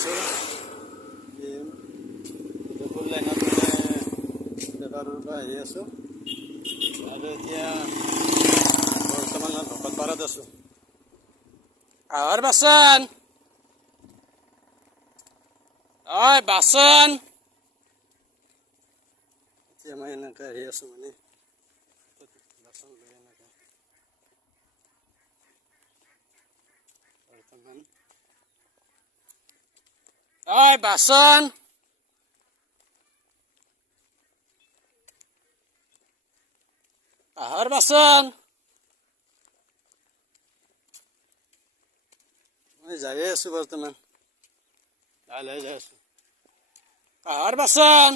আহিছোঁ ফুল লাইনত মানে বেপাৰৰ পৰা আহি আছোঁ আৰু এতিয়া বৰ্তমান ভকতপাৰাত আছোঁ। আহাৰ বাচন ঐ বাচন এতিয়া মই এনেকৈ আহি আছোঁ মানে বাচন লৈ এনেকৈ বৰ্তমান ঐ বাচন আহাৰ বাচন মই যায়ে আছোঁ বৰ্তমান তালৈ যাই আছোঁ আহাৰ বাচন